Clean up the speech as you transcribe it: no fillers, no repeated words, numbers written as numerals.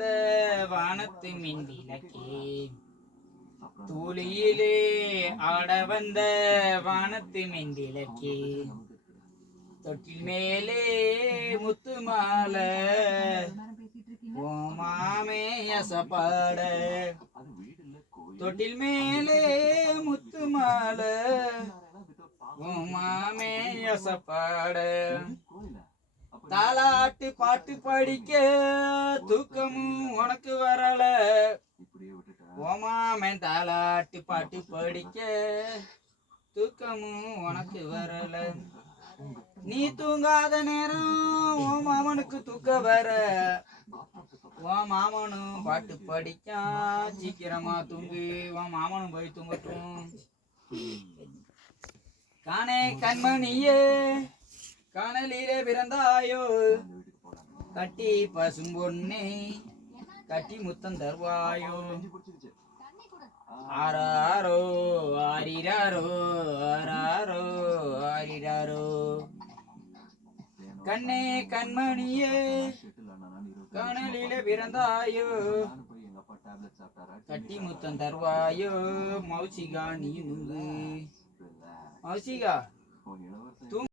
வந்த வானத்து மின் விளக்கே, தூளியிலே ஆட வந்த வானத்து மின் விளக்கே, தொட்டில் மேலே முத்து மாலை ஓ மாமே அசப்பாட, தொட்டில் மேலே முத்து மாலை ஓ மாமே அசப்பாட, தாலாட்டு பாட்டு படிக்க தூக்கமும் உனக்கு வரல ஓ மாமன், தாலாட்டு பாட்டு படிக்க தூக்கமும் உனக்கு வரல, நீ தூங்காத நேரம் ஓ மாமனுக்கு தூக்க வர, ஓ மாமனும் பாட்டு படிக்கா சீக்கிரமா தூங்கு, ஓ மாமனும் போய் தூங்கட்டும். காணே கண்மணியே காணலிலே பிறந்தாயோ, கட்டி பசும் பொண்ணே கட்டி முத்தம் தருவாயோ, ஆராரோ ஆரிராரோ ஆராரோ ஆரிராரோ, கண்ணே கண்மணியே காணலிலே பிறந்தாயோ, கட்டி முத்தம் தருவாயோ, மௌசிகா நீ நுங்கு. மௌசிகா